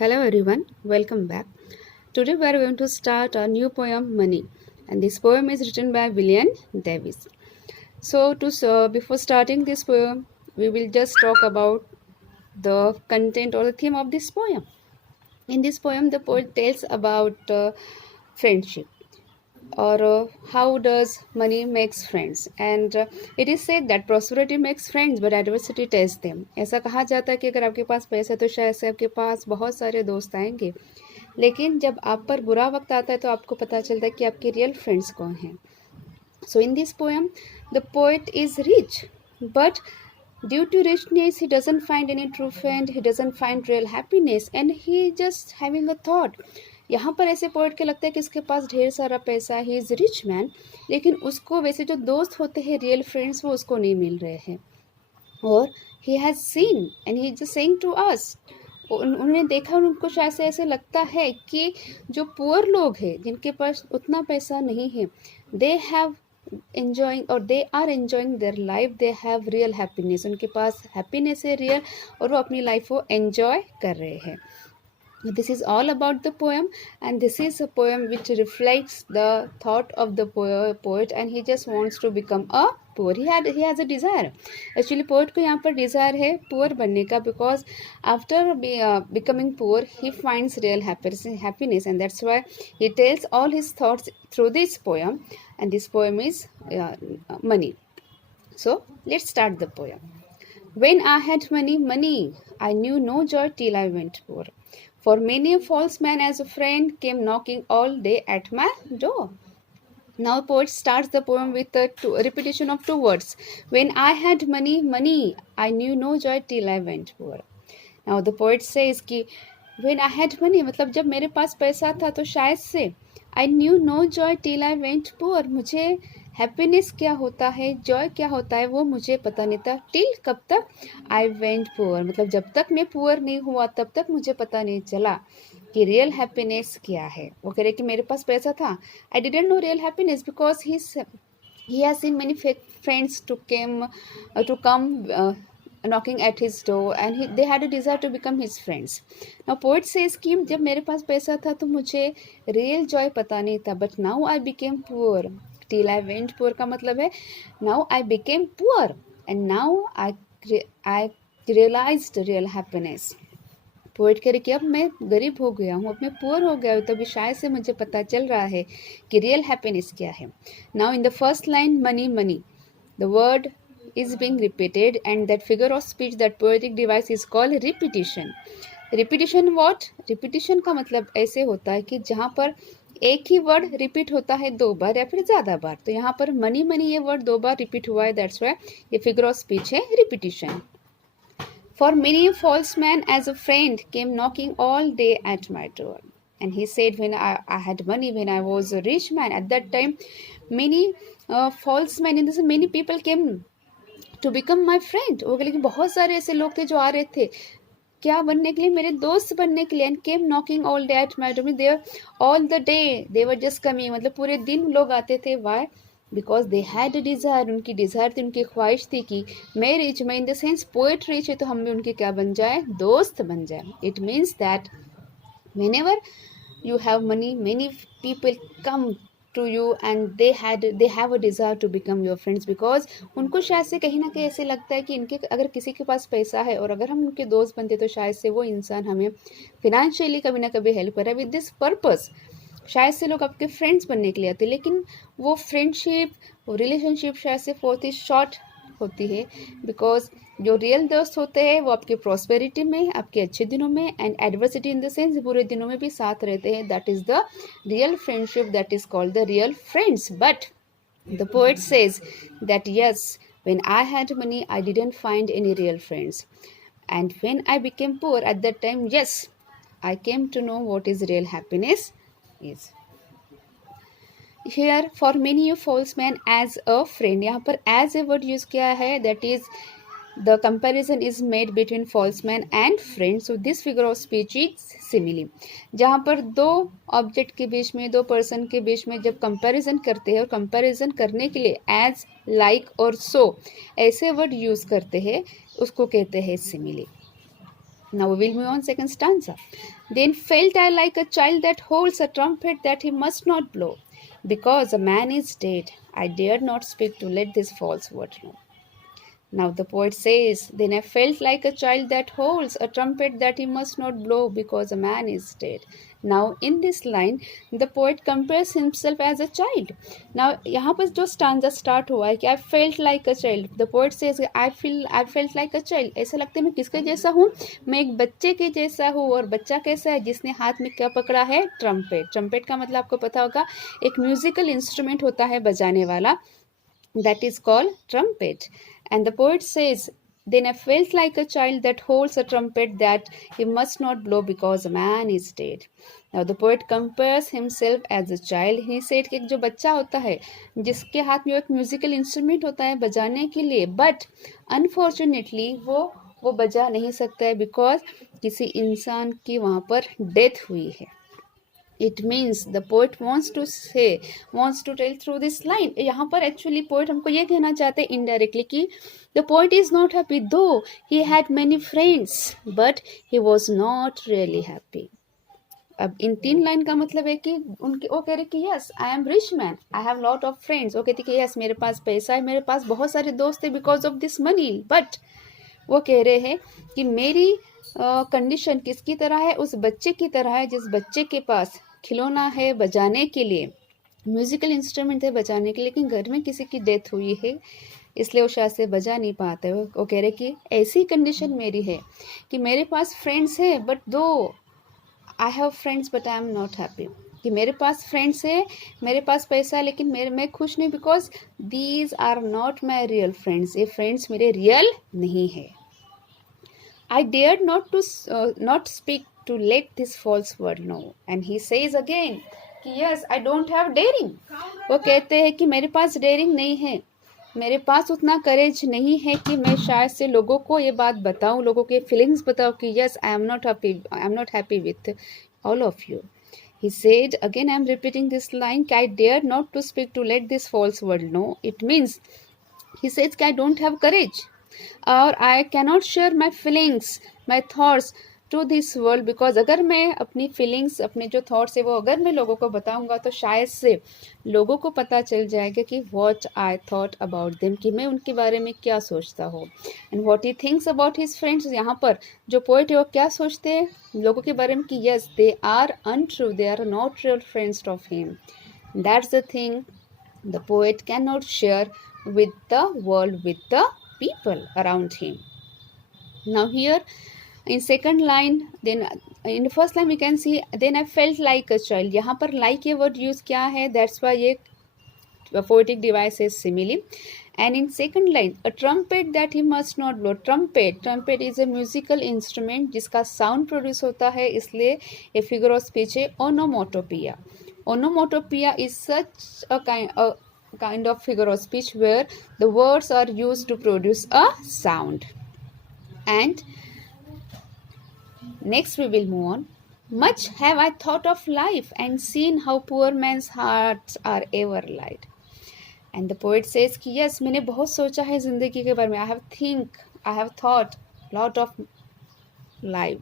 Hello everyone, welcome back. Today we are going to start a new poem, Money, and this poem is written by William Davis. Before starting this poem, we will just talk about the content or the theme of this poem. In this poem, the poet tells about friendship or how does money makes friends, and it is said that prosperity makes friends but adversity tests them. ऐसा कहा जाता है कि अगर आपके पास पैसा है तो शायद से आपके पास बहुत सारे दोस्त आएंगे, लेकिन जब आप पर बुरा वक्त आता है तो आपको पता चलता है कि आपके रियल फ्रेंड्स कौन हैं. So in this poem, the poet is rich, but due to richness, he doesn't find any true friend, he doesn't find real happiness, and he just having a thought. यहाँ पर ऐसे poet के लगता है कि इसके पास ढेर सारा पैसा, ही इज़ रिच मैन, लेकिन उसको वैसे जो दोस्त होते हैं रियल फ्रेंड्स वो उसको नहीं मिल रहे हैं. और he has seen and he just saying to us, उन्होंने देखा और उनको शायद से ऐसे लगता है कि जो पुअर लोग हैं जिनके पास उतना पैसा नहीं है, they have enjoying or they are enjoying their life, they have real happiness, उनके पास हैप्पीनेस है रियल और वो अपनी लाइफ को एंजॉय कर रहे हैं. This is all about the poem, and this is a poem which reflects the thought of the poet, and he just wants to become a poor. He has a desire. Actually poet को यहाँ पर desire है poor बनने का, because after becoming poor he finds real happiness, and that's why he tells all his thoughts through this poem, and this poem is money. So let's start the poem. When I had money, I knew no joy till I went poor. For many a false man as a friend came knocking all day at my door. Now poet starts the poem with a repetition of two words. When I had money, I knew no joy till I went poor. Now the poet says कि when I had money मतलब जब मेरे पास पैसा था तो शायद से I knew no joy till I went poor, मुझे हैप्पीनेस क्या होता है, जॉय क्या होता है वो मुझे पता नहीं था. टिल कब तक, आई वेंट पुअर मतलब जब तक मैं पुअर नहीं हुआ तब तक मुझे पता नहीं चला कि रियल हैप्पीनेस क्या है. वो कह रहे कि मेरे पास पैसा था, I didn't know real happiness because he has seen many fake friends to come knocking at his door, and they had a desire to become his friends. Now poet says कि जब मेरे पास पैसा था तो मुझे रियल जॉय पता नहीं था, but now I became poor. Till I went poor का मतलब है now I became poor and now I realized real happiness. Poet कह रहे कि अब मैं गरीब हो गया हूँ, अब मैं पुअर हो गया हूँ, तभी शायद से मुझे पता चल रहा है कि रियल हैप्पीनेस क्या है. Now in the first line money the word is being repeated, and that figure of speech, that poetic device is called repetition. Repetition what? Repetition का मतलब ऐसे होता है कि जहाँ पर एक ही वर्ड रिपीट होता है दो बार या फिर ज़्यादा बार. तो यहाँ पर मनी ये वर्ड दो बार रिपीट हुआ है, दैट्स वाई ये फिगर ऑफ स्पीच है repetition. For many a false man as a friend came knocking all day at my door. And he said when I had money, when I was a rich man, at that time many false men, in this many people came to become my friend. वो लेकिन बहुत सारे ऐसे लोग थे जो आ रहे थे क्या बनने के लिए, मेरे दोस्त बनने के लिए. And came knocking all day at my door, they were all the day they were just coming मतलब पूरे दिन लोग आते थे. Why? Because they had a desire, उनकी डिज़ायर थी, उनकी ख्वाहिश थी कि मैं रिच, मैं in the sense poet rich है तो हम भी उनके क्या बन जाए, दोस्त बन जाए. It means that whenever you have money, many people come to you and they have a desire to become your friends, because उनको शायद से कहीं ना कहीं ऐसे लगता है कि इनके अगर किसी के पास पैसा है और अगर हम उनके दोस्त बनते तो शायद से वो इंसान हमें फिनेंशियली कभी ना कभी हेल्प करे. विद दिस पर्पस शायद से लोग आपके फ्रेंड्स बनने के लिए आते, लेकिन वो फ्रेंडशिप, वो रिलेशनशिप शायद से बहुत ही शॉर्ट होती है, बिकॉज जो रियल दोस्त होते हैं वो आपके प्रॉस्पेरिटी में, आपके अच्छे दिनों में, and adversity in the sense बुरे दिनों में भी साथ रहते हैं. That is the real friendship, that is called the real friends. But the poet says that yes, when I had money I didn't find any real friends, and when I became poor at that time, yes, I came to know what is real happiness is. Here for many a false man as a friend, यहाँ पर as a word use किया है, that is the comparison is made between false man and friend. So this figure of speech is simile. जहाँ पर दो object के बीच में, दो पर्सन के बीच में जब कंपैरिजन करते हैं और कंपैरिजन करने के लिए as, like और so ऐसे वर्ड यूज करते हैं, उसको कहते हैं simile. Now we will move on second stanza. Then felt I like a child that holds a trumpet that he must not blow. Because a man is dead, I dared not speak to let this false word know. Now the poet says, then I felt like a child that holds a trumpet that he must not blow because a man is dead. Now in this line, the poet compares himself as a child. Now यहाँ पर जो stanza start हुआ है कि I felt like a child. The poet says I felt like a child. ऐसा लगता है मैं किसके जैसा हूँ? मैं एक बच्चे के जैसा हूँ. और बच्चा कैसा है? जिसने हाथ में क्या पकड़ा है? ट्रम्पेट. ट्रम्पेट का मतलब आपको पता होगा एक म्यूजिकल इंस्ट्रूमेंट होता है बजाने वाला. That is called trumpet. And the poet says, then I felt like a child that holds a trumpet that he must not blow because a man is dead. Now the poet compares himself as a child. He said कि एक जो बच्चा होता है जिसके हाथ में एक म्यूजिकल इंस्ट्रूमेंट होता है बजाने के लिए, बट अनफॉर्चुनेटली वो बजा नहीं सकता है बिकॉज किसी इंसान की वहाँ पर डेथ हुई है. It means the poet wants to tell through this line. यहाँ पर actually poet हमको ये कहना चाहते हैं indirectly कि the poet is not happy though he had many friends but he was not really happy. अब इन 3 लाइन का मतलब है कि उनके वो कह रहे कि yes I am rich man, I have lot of friends. वो कहते कि यस मेरे पास पैसा है, मेरे पास बहुत सारे दोस्त हैं because of this money. But वो कह रहे हैं कि मेरी कंडीशन किसकी तरह है? उस बच्चे की तरह है जिस बच्चे के पास खिलौना है बजाने के लिए, म्यूजिकल इंस्ट्रूमेंट है बजाने के लिए, लेकिन घर में किसी की डेथ हुई है इसलिए वो शायद से बजा नहीं पाते. वो कह रहे कि ऐसी कंडीशन मेरी है कि मेरे पास फ्रेंड्स है बट दो I have friends but I am not happy. कि मेरे पास फ्रेंड्स है, मेरे पास पैसा है, लेकिन मैं खुश नहीं because these are not my real friends. ये फ्रेंड्स मेरे रियल नहीं है. I dared not speak to let this false word know. And he says again कि yes I don't have daring. वो कहते हैं कि मेरे पास डेयरिंग नहीं है, मेरे पास उतना करेज नहीं है कि मैं शायद से लोगों को ये बात बताऊं, लोगों के फीलिंग्स बताऊं कि yes I am not happy with all of you. He said again, I am repeating this line, I dared not to speak to let this false word know. It means he says I don't have courage और I cannot share my feelings my thoughts to this world because अगर मैं अपनी feelings अपने जो thoughts है वो अगर मैं लोगों को बताऊंगा तो शायद से लोगों को पता चल जाएगा कि what I thought about them, कि मैं उनके बारे में क्या सोचता हूँ. And what he thinks about his friends. यहाँ पर जो पोइट है वो क्या सोचते हैं लोगों के बारे में कि yes they are untrue, they are not real friends of him. That's the thing the poet can not share with the world, with the people around him. Now here in second line, then in the first line we can see then I felt like a child. यहाँ पर like ये word use क्या है? That's why ये poetic device is simile. And in second line, a trumpet that he must not blow. Trumpet is a musical instrument जिसका sound produce होता है, इसलिए a figure of speech है onomatopoeia. Onomatopoeia is such a kind of figure of speech where the words are used to produce a sound. And next we will move on. Much have I thought of life and seen how poor men's hearts are ever light. And the poet says कि yes मैंने बहुत सोचा है जिंदगी के बारे में. I have thought lot of life.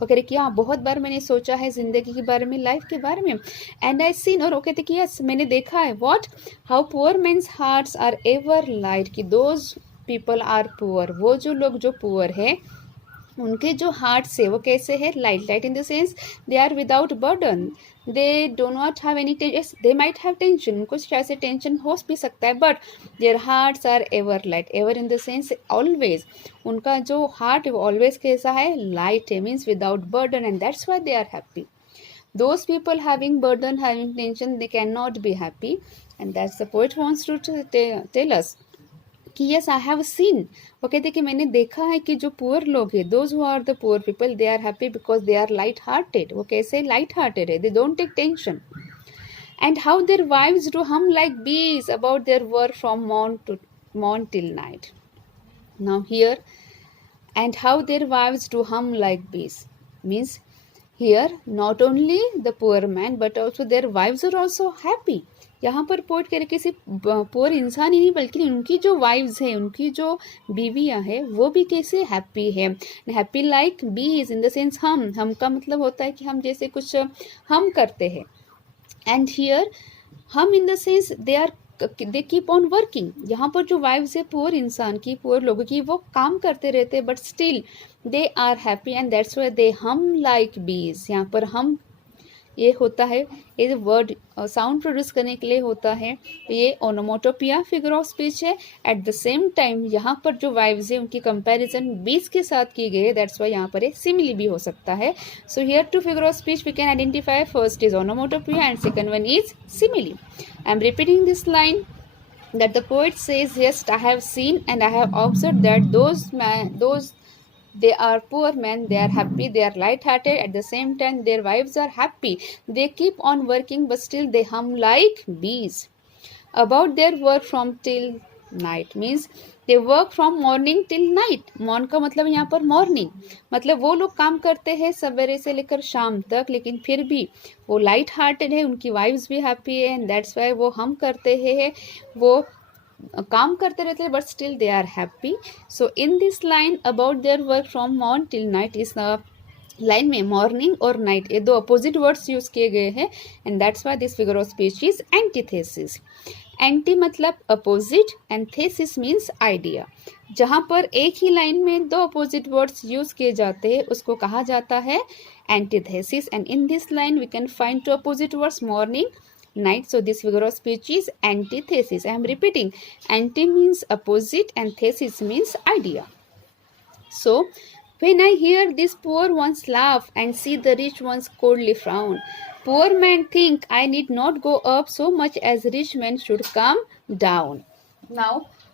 वो कह रहे कि हाँ बहुत बार मैंने सोचा है जिंदगी के बारे में, लाइफ के बारे में. एंड आई सीन, और वो कहते कि यस मैंने देखा है what how poor men's hearts are ever light, कि दोज पीपल आर पुअर, वो जो लोग जो पुअर है उनके जो हार्ट से वो कैसे है? Light in the sense they are without burden, they do not have any tension. They might have tension, उनको शायद से टेंशन हो भी सकता है, but their hearts are ever light. Ever in the sense always, उनका जो हार्ट है वो ऑलवेज कैसा है? लाइट है, means without burden. And that's why they are happy. Those people having burden, having tension, they cannot be happy. And that's the poet wants to tell us कि yes I have seen. वो कहते कि मैंने देखा है कि जो poor लोग हैं, those who are the poor people, they are happy because they are light hearted. वो कैसे लाइट हार्टेड है? They don't take tension. And how their wives do hum like bees about their work from morn till night. Now here, and how their wives do hum like bees, means Here not only the poor man but also their wives are also happy. यहाँ पर poet कह रहे कि सिर्फ poor इंसान ही नहीं बल्कि उनकी जो वाइव्स है, उनकी जो बीवियां है, वो भी कैसे हैप्पी है. हैप्पी लाइक बीज इन द सेंस हम का मतलब होता है कि हम जैसे कुछ हम करते हैं. एंड हियर हम इन the sense they keep on working. यहाँ पर जो वाइव्स है पुअर इंसान की, पुअर लोगों की, वो काम करते रहते हैं but still they are happy and that's why they hum like बीज. यहाँ पर हम ये होता है, ये वर्ड साउंड प्रोड्यूस करने के लिए होता है. ये ओनोमोटोपिया फिगर ऑफ स्पीच है. एट द सेम टाइम यहाँ पर जो वाइव्स है उनकी कंपैरिजन बीज के साथ की गई है. दैट्स वाई यहाँ पर एक सिमिली भी हो सकता है. So here two figure of speech we can identify. First is onomatopoeia and second one is simile. I am repeating this line that the poet says, yes, I have seen and I have observed that those they are poor men, they are happy, they are light-hearted. At the same time their wives are happy, they keep on working but still they hum like bees. About their work from till night means they work from morning till night. Morn का मतलब यहाँ पर morning, मतलब वो लोग काम करते हैं सवेरे से लेकर शाम तक, लेकिन फिर भी वो लाइट हार्टेड है, उनकी वाइफ्स भी हैप्पी है एंड दैट्स वाई वो हम करते हैं, वो काम करते रहते हैं but still they are happy. So in this line about their work from morn till night, इस लाइन में मॉर्निंग और नाइट ये दो अपोजिट वर्ड्स यूज किए गए हैं and that's why this figure of speech is antithesis. Anti मतलब opposite and thesis means idea. जहाँ पर एक ही लाइन में दो अपोजिट वर्ड्स यूज किए जाते हैं उसको कहा जाता है antithesis. And in this line we can find two opposite words morning, night. So this figure of speech is antithesis. I am repeating, anti means opposite and thesis means idea. So when I hear this poor ones laugh and see the rich ones coldly frown, poor men think I need not go up so much as rich men should come down. Now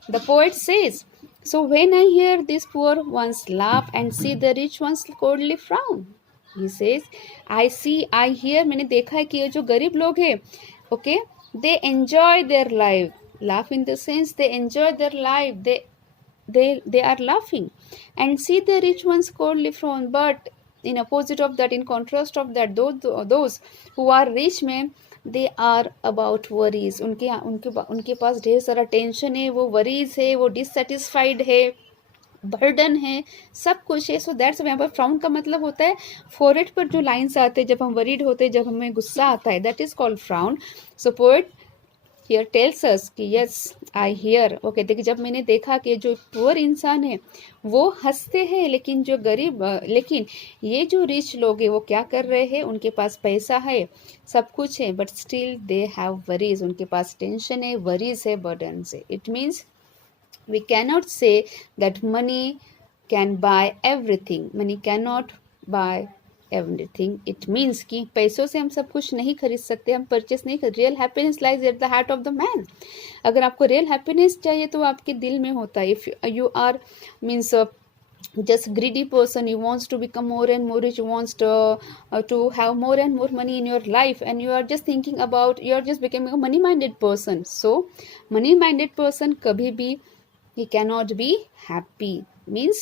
the poet says, so when I hear these poor ones laugh and see the rich ones coldly frown, he says, I see, I hear, मैंने देखा है कि ये जो गरीब लोग हैं, okay, they enjoy their life. Laugh in the sense they enjoy their life, they are laughing. And see the rich ones coldly frown, but in opposite of that, in contrast of that, those who are rich men, they are about worries. उनके पास ढेर सारा tension है, वो worries है, वो dissatisfied है, burden है, सब कुछ है. सो दैट्स यहाँ पर फ्राउन का मतलब होता है फोरहेड पर जो लाइन्स आते हैं जब हम वरीड होते हैं, जब हमें गुस्सा आता है, that is called frown. So poet here tells us कि यस आई हियर, ओके, देखिए जब मैंने देखा कि जो पुअर इंसान है वो हंसते हैं, लेकिन जो गरीब, लेकिन ये जो रिच लोग हैं वो क्या कर रहे हैं, उनके पास पैसा है, सब कुछ है, but still they have worries, उनके पास टेंशन है, वरीज है, बर्डन है. It means we cannot say that money can buy everything. Money cannot buy everything. It means कि पैसों से हम सब कुछ नहीं खरीद सकते, हम परचेस नहीं कर. Real happiness lies at the heart of the man. अगर आपको रियल हैप्पीनेस चाहिए तो आपके दिल में होता है. If you are means just greedy person, you wants to become more and more rich, you wants to have more and more money in your life, and you are just thinking about, you are just becoming a money minded person. So money minded person kabhi bhi he cannot be happy. Means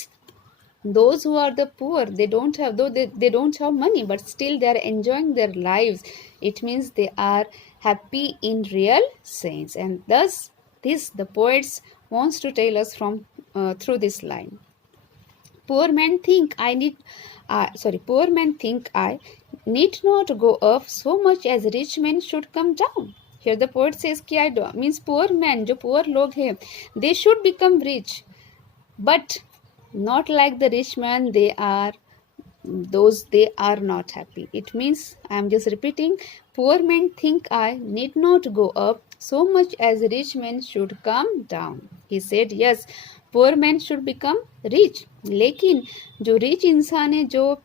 those who are the poor, they don't have, though they don't have money, but still they are enjoying their lives. It means they are happy in real sense. And thus this the poets wants to tell us from through this line. Poor men think I need not go up so much as rich men should come down. Here the poet says कि I do means poor men, जो poor लोग हैं, they should become rich, but not like the rich man, they are not happy. It means, I am just repeating, poor men think I need not go up so much as rich men should come down. He said yes, poor men should become rich, लेकिन जो rich इंसान है, जो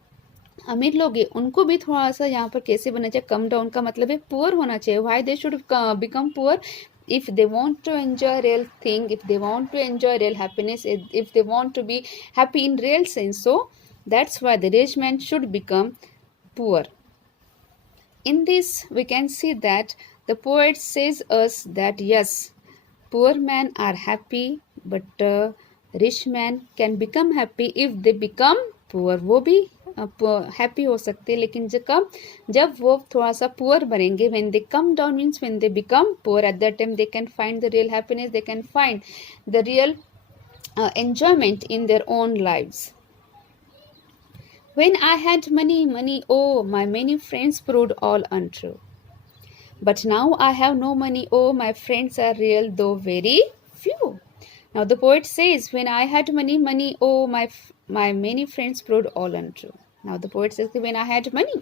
अमीर लोग हैं, उनको भी थोड़ा सा यहाँ पर कैसे बनना चाहिए, कम डाउन का मतलब है पुअर होना चाहिए. Why they should become poor? if they want to enjoy real thing, if they want to enjoy real happiness, if they want to be happy in real sense, so that's why the rich man should become poor. In this we can see that the poet says us that yes, poor men are happy, but rich man can become happy if they become poor. वो भी happy हो सकते हैं, लेकिन जब वो थोड़ा सा पुअर बनेंगे, when they come down means when they become poor, at that time they can find the real happiness, they can find the real enjoyment in their own lives. When I had money, oh, my many friends proved all untrue. But now I have no money, oh, my friends are real, though very few. Now the poet says, when I had money, oh, my many friends proved all untrue. Now the poet says, when I had money,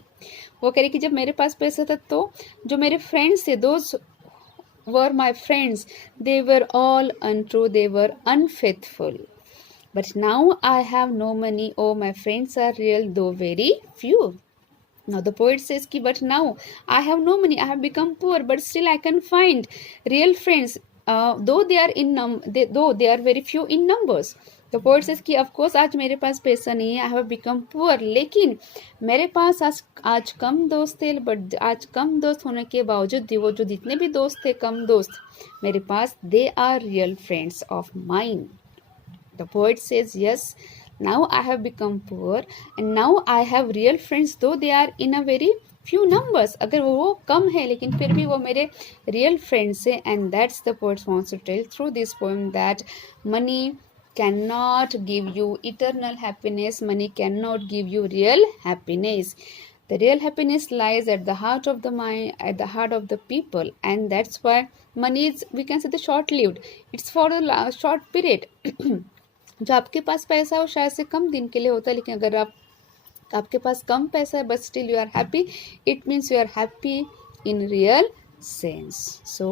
वो कह रही कि जब मेरे पास पैसा था तो जो मेरे फ्रेंड्स थे, those were my friends, they were all untrue, they were unfaithful. But now I have no money, oh, my friends are real, though very few. Now the poet says कि but now I have no money, I have become poor, but still I can find real friends, though they are very few in numbers. The poet says कि of course आज मेरे पास पैसा नहीं है, I have become poor, लेकिन मेरे पास आज कम दोस्त थे, बट आज कम दोस्त होने के बावजूद भी वो जो जितने भी दोस्त थे, कम दोस्त मेरे पास, they are real friends of mine. The poet says, yes, now I have become poor and now I have real friends, though they are in a very few numbers. अगर वो कम है लेकिन फिर भी वो मेरे real friends है. And that's the poet wants to tell through this poem, that money cannot give you eternal happiness. Money cannot give you real happiness. The real happiness lies at the heart of the mind, at the heart of the people, and that's why money is, we can say, the short-lived. It's for a short period. जो आपके पास पैसा है वो शायद से कम दिन के लिए होता है, लेकिन अगर आपके पास कम पैसा है but still you are happy, it means you are happy in real sense. So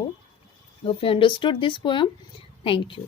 hope you understood this poem. Thank you.